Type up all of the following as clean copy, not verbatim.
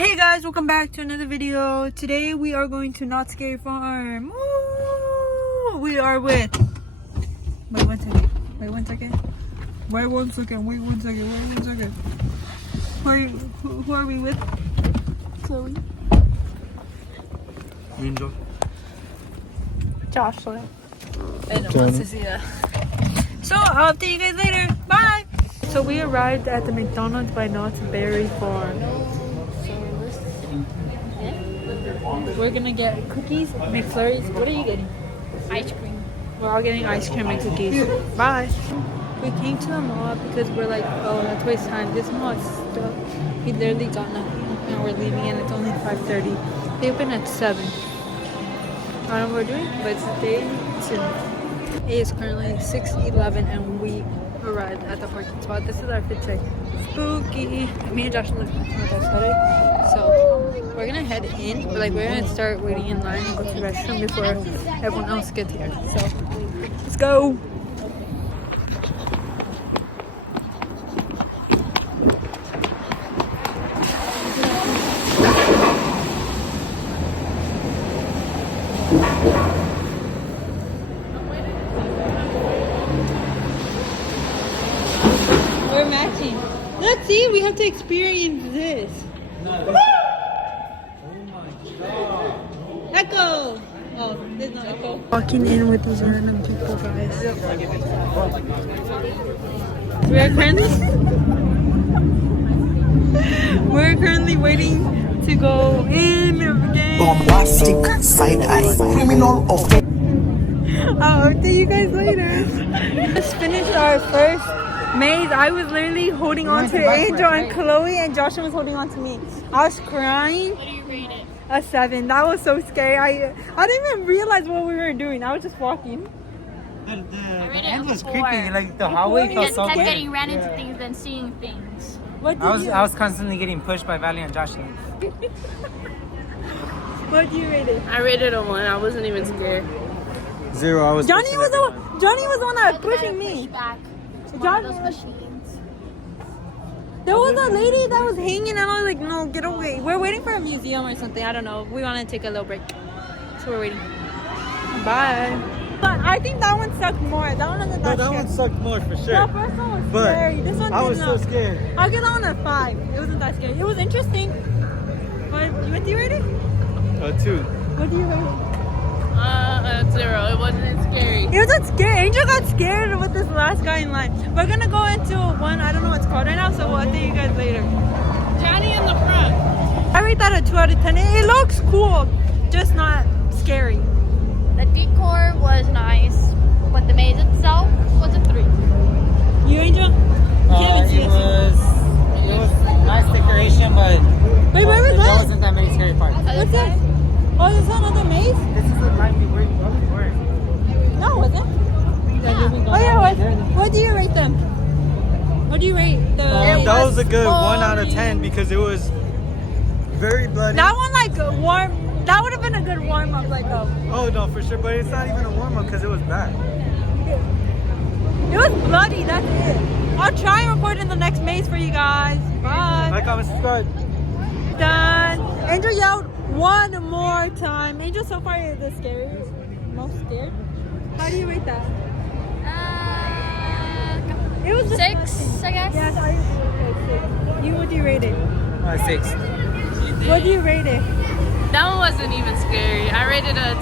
Hey guys, welcome back to another video. Today we are going to Knott Scary Farm. Woo! We are with... Wait one second. Who are we with? Chloe. Angel. Jocelyn. And it wants to see that. So I'll update you guys later. Bye! So we arrived at the McDonald's by Knott's Berry Farm. We're gonna get cookies, McFlurries. What are you getting? Ice cream. We're all getting ice cream and cookies. Bye. We came to the mall because we're like, oh, that's waste time. This mall is stuck. We literally got nothing and we're leaving and it's only 5:30. They open at 7. I don't know what we're doing, but stay tuned. It is currently 6:11 and we arrived at the parking spot. This is our fit check. Spooky. Me and Josh look much excited. So we're gonna head in. We're gonna start waiting in line and go to the restroom before everyone else gets here. So let's go. We're matching. Let's see, we have to experience this. Oh my god. Echo! Oh, there's no echo. Walking in with these random people, guys. We're currently waiting to go in again. Bombastic side eye, criminal of. I'll update you guys later. Just finished our first maze. I was literally holding on to Angel and Chloe, and Joshua was holding on to me. I was crying. What do you rate it? A 7. That was so scary. I didn't even realize what we were doing. I was just walking. The rated end was 4. creepy. Like the hallway You felt just so kept good. getting ran into things than seeing things. What did I was constantly getting pushed by Valley and Joshua. What do you rate it? I rated a 1. I wasn't even scared. 0. I was. Johnny was the one that was pushing me. Back. Johnny Those was- machines. There was a lady that was hanging, and I was like, no, get away. We're waiting for a museum or something. I don't know. We want to take a little break. So we're waiting. Bye. But I think that one sucked more. That one wasn't that No, that scary. one sucked more for The sure. first one was But scary. This one I was so didn't. scared. I'll give that one a 5. It wasn't that scary. It was interesting. What do you rate it? 2. What do you rate it? 0. It wasn't scary. It wasn't scary. Angel got scared with this last guy in line. We're gonna go into one, I don't know what it's called right now, so we'll update you guys later. Johnny in the front. I rate that a 2 out of 10. It looks cool, just not scary. The decor was nice, but the maze itself was a 3. You, Angel? You can't even see us. It was nice decoration, but Wait, where was there that? wasn't that many scary parts. What's this? Oh, is this another maze? This is the line we were. No, was it? Oh yeah, what do you rate them? What do you rate the maze? That was a good 1 out of 10 because it was very bloody. That one like warm. That would have been a good warm up, like Oh no, for sure, but it's not even a warm up because it was bad. it was bloody. That's it. I'll try and record in the next maze for you guys. Bye. Like, comment, subscribe. Done. Angel yelled one more time. Angel so far is the scariest, most scared. How do you rate that? It was just 6, I guess. Yes, I agree. 6. You, what do you rate it? 6. What do you rate it? That one wasn't even scary. I rated a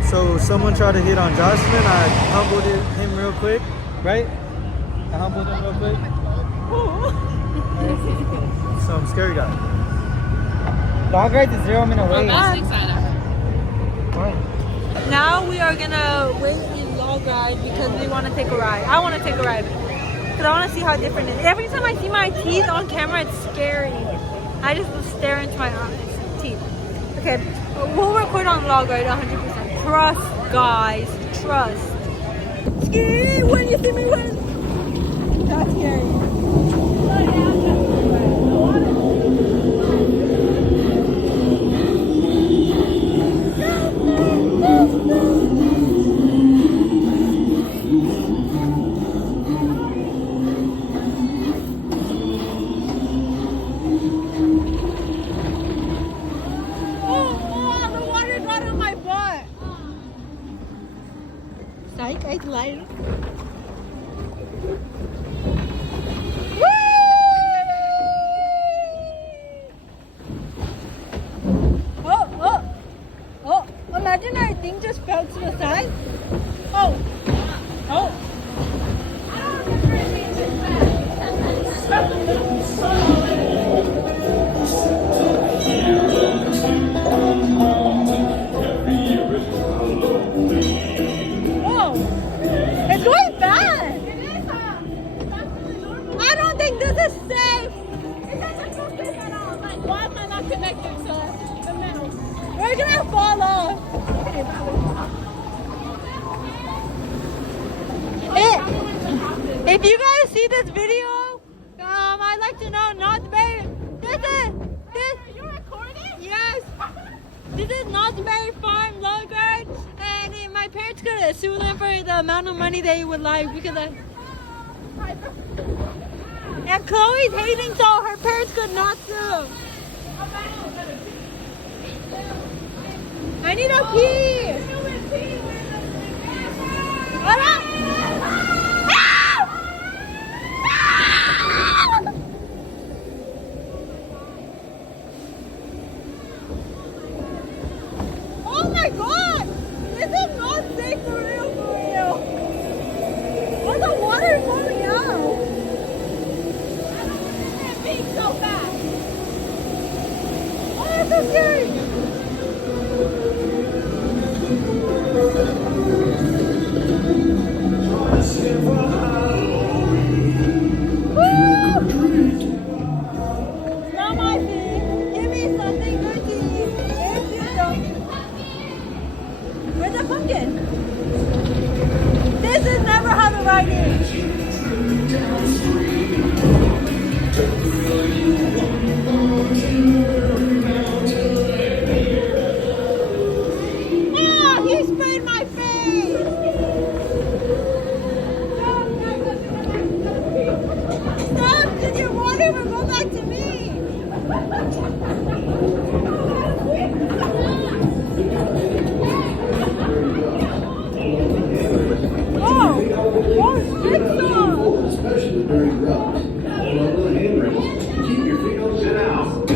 2. So someone tried to hit on Jocelyn. I humbled him real quick, right? I humbled him real quick. So I'm scary guy. Dog ride to 0 I'm gonna wait. Bombastic side eye. Now we are gonna wait in log ride because we want to take a ride. I want to take a ride because I want to see how different it is. Every time I see my teeth on camera, it's scary. I just stare into my eyes, teeth. Okay, we'll record on log ride 100%. Trust, guys. Trust. Scary when you see me win. That's scary. glider. Oh, imagine our thing just fell to the side. Oh. Whoa. It's going fast. I don't think this is safe. Why am I not connected to the metal? We're gonna fall off. If you guys see this video, I'd like to know Knott's Berry. You recording? Yes. This is Knott's Berry Farm logo, and my parents could sue them for the amount of money they would like because and Chloe's hating, so her parents could not sue. I need a pee. What up? Oh my god! This is not safe for real, for real. Oh, the water is falling out. It's being so fast. Oh, that's so scary. Not my thing. Give me something good to eat. There's you though. Where's the pumpkin? This is never how the ride is. Oh, he sprayed my face. Stop, because your water will go back to me. Oh, shit, Especially during runs. Hold on to the handrails. Keep your feet open out.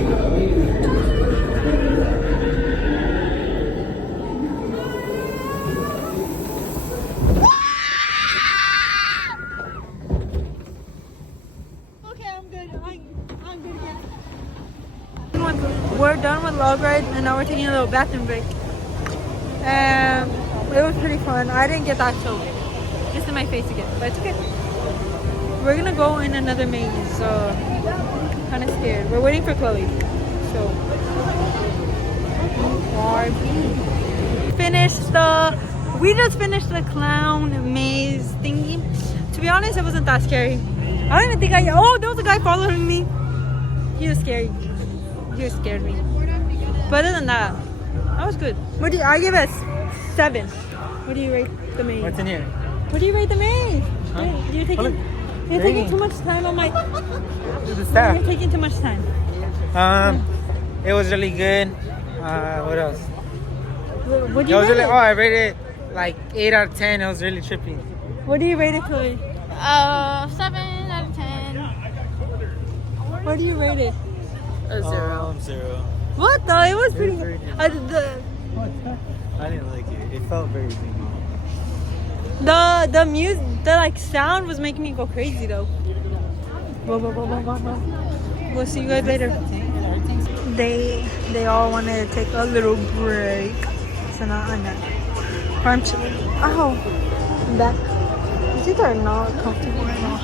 Okay, I'm good. I'm good again. We're done with log rides, and now we're taking a little bathroom break. And it was pretty fun. I didn't get that soaked. Just in my face again, but it's okay. We're gonna go in another maze, so kind of scared. We're waiting for Chloe. So we just finished the clown maze thingy. To be honest, it wasn't that scary. I don't even think oh, there was a guy following me. He was scary. He scared me. But other than that, that was good. I give it 7. What do you rate the maze? What's in here? What do you rate the maze? Huh? You're Oh, look. taking Raining. too much time on my. The staff. You're taking too much time. It was really good. What else? What do you rate it? I rated it like 8 out of 10. It was really trippy. What do you rate it, Chloe? 7 out of 10. What do you rate it? A 0. 0. What though? It was pretty very good. good. I didn't like it. It felt very big. The music, the like sound was making me go crazy though. We'll see you guys later. They all wanted to take a little break, so now I'm at. I'm chilling. Ow, I'm back. These are not comfortable right now.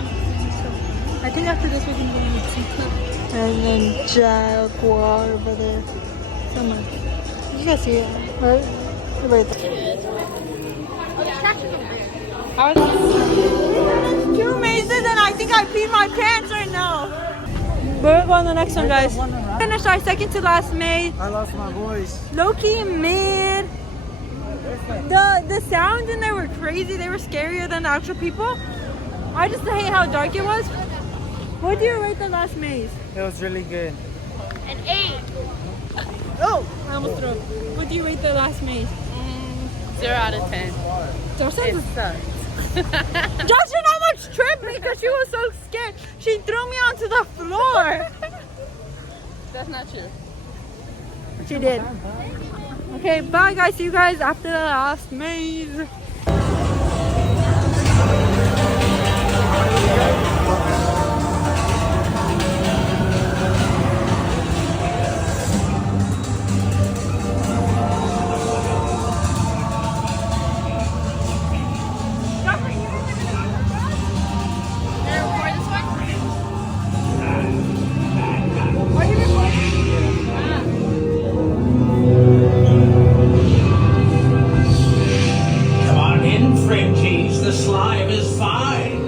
So I think after this we can go and see. And then Jaguar over there. Somewhere. You guys see it, right? Right there. There's 2 mazes and I think I peed my pants right now. We're going to the next one, guys. Finished our second to last maze. I lost my voice. Low-key mid. The sounds in there were crazy. They were scarier than the actual people. I just hate how dark it was. What do you rate the last maze? It was really good. An 8. Oh, I almost threw up. What do you rate the last maze? 0 out of 10. That sounds It sucks. Jocelyn almost tripped me because she was so scared. She threw me onto the floor. That's not true. She did. Okay, bye guys. See you guys after the last maze. Come on in, Frenchies. The slime is fine.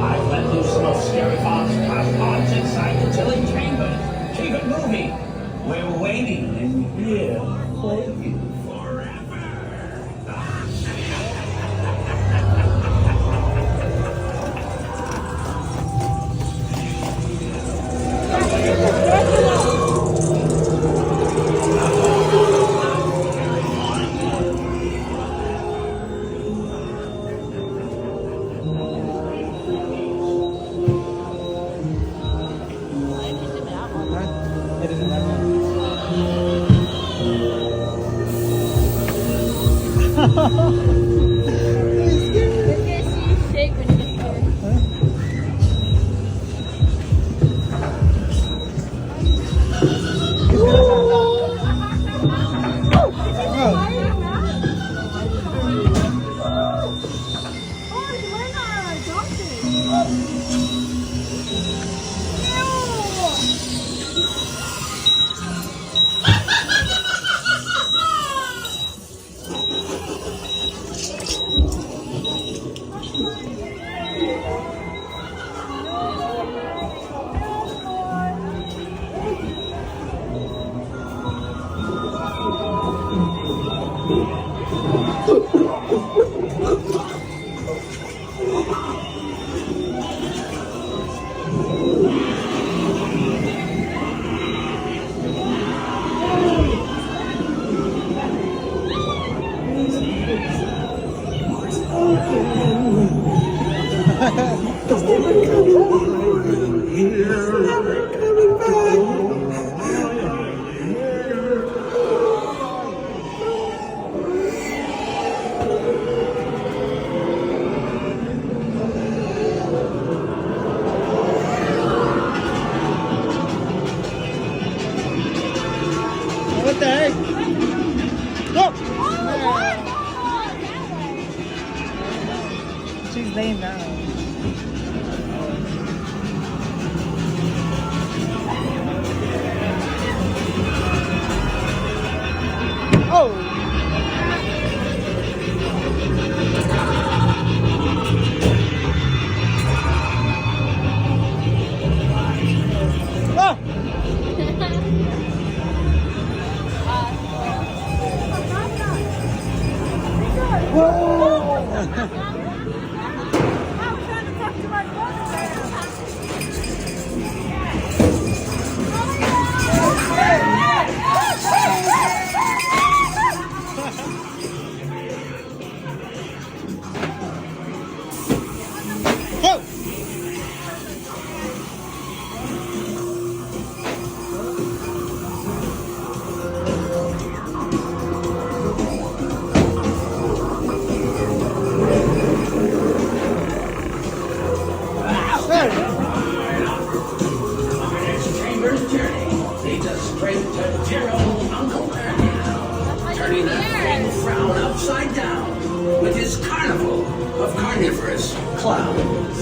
I've let loose the most scary fox past odds inside the chilling chambers. Keep it moving. We're waiting in here for you forever. It isn't that bad. Shake when you get scared. What the heck? Go! She's laying down. Oh! Chambers journey leads us straight to dear old Uncle Ernie, turning that big frown upside down with his carnival of carnivorous clowns.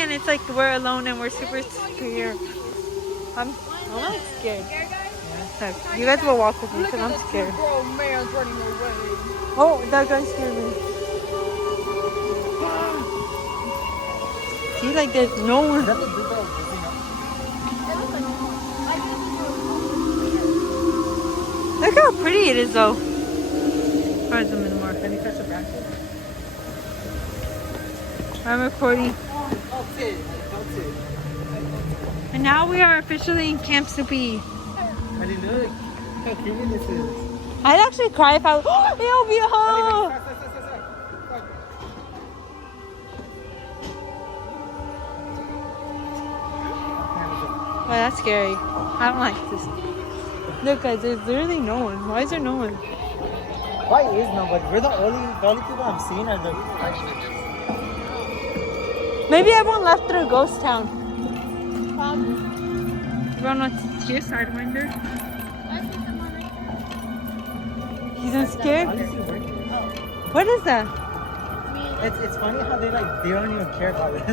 And it's like we're alone and we're super scared. I'm like scared. Yeah. You guys will walk with me because I'm scared. Oh, that guy scared me. See, like there's no one. Look how pretty it is though. Try zoom in more. Let me touch the branches. I'm recording. And now we are officially in Camp Soupy. I didn't know it. How creamy this is. I'd actually cry if I was. It'll be a hole! Oh, that's scary. I don't like this. Look, guys, there's literally no one. Why is there no one? Why is nobody? We're the only people I'm seeing are the. Maybe everyone left through Ghost Town. Everyone wants to see a Sidewinder. He's not scared? What is that? It's funny how they don't even care about it.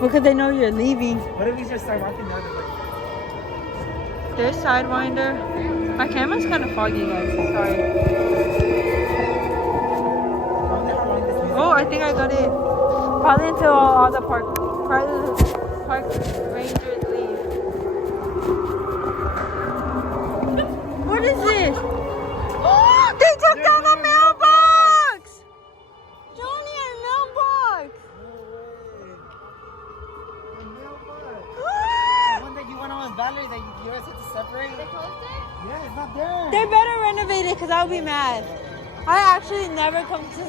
Because they know you're leaving. What if we just start walking the other way? There's Sidewinder. My camera's kind of foggy, guys. Sorry. Oh, I think I got it. Probably until all the park rangers leave. What is this? Oh, they took down the mailbox! Johnny, our mailbox! The one that you went on with Valerie that you guys had to separate? They closed it? Yeah, it's not there. They better renovate it because I'll be mad. I actually never come to.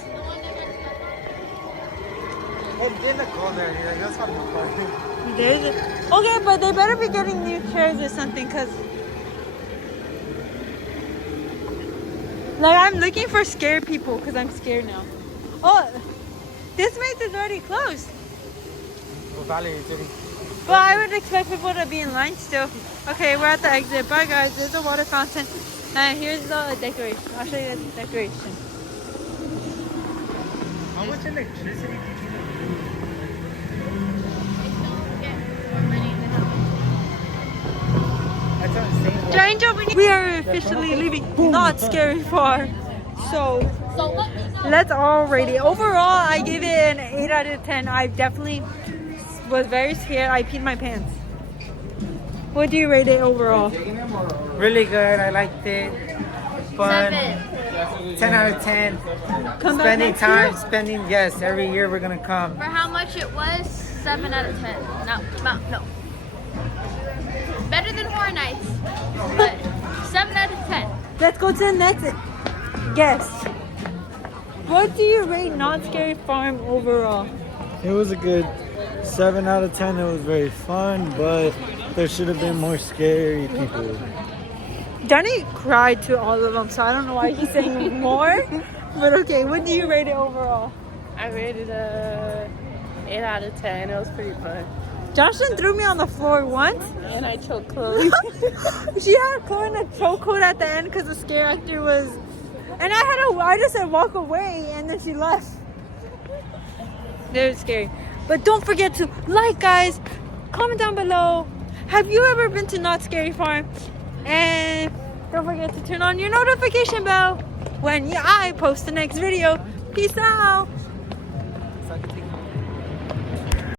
Oh, they let go there. Yeah, that's not fun. There's a, okay, but they better be getting new chairs or something because. Like, I'm looking for scared people because I'm scared now. Oh, this place is already closed. Well, Valerie, too. Well, I would expect people to be in line still. Okay, we're at the exit. Bye, guys. There's a water fountain. And here's the decoration. I'll show you the decoration. How much electricity did you That's what I'm saying. Giant jumping. We are officially leaving. Not scary far. So let's all rate it. Overall, I give it an 8 out of 10. I definitely was very scared. I peed my pants. What do you rate it overall? Really good. I liked it. Fun. 10 out of 10. Come back Spending next time, year? spending, yes, every year we're gonna come. For how much it was, 7 out of 10. No. Better than Horror Nights, but 7 out of 10. Let's go to the next guest. What do you rate Not Scary Farm overall? It was a good 7 out of 10. It was very fun, but there should have been more scary people. Johnny cried to all of them, so I don't know why he's saying more. But okay, what do you rate it overall? I rated a 8 out of 10. It was pretty fun. Jocelyn threw me on the floor once. And I choked Chloe. She had Chloe in a chokehold at the end because the scare actor was. And I just said walk away, and then she left. They're scary. But don't forget to like, guys. Comment down below. Have you ever been to Not Scary Farm? And don't forget to turn on your notification bell when I post the next video. Peace out.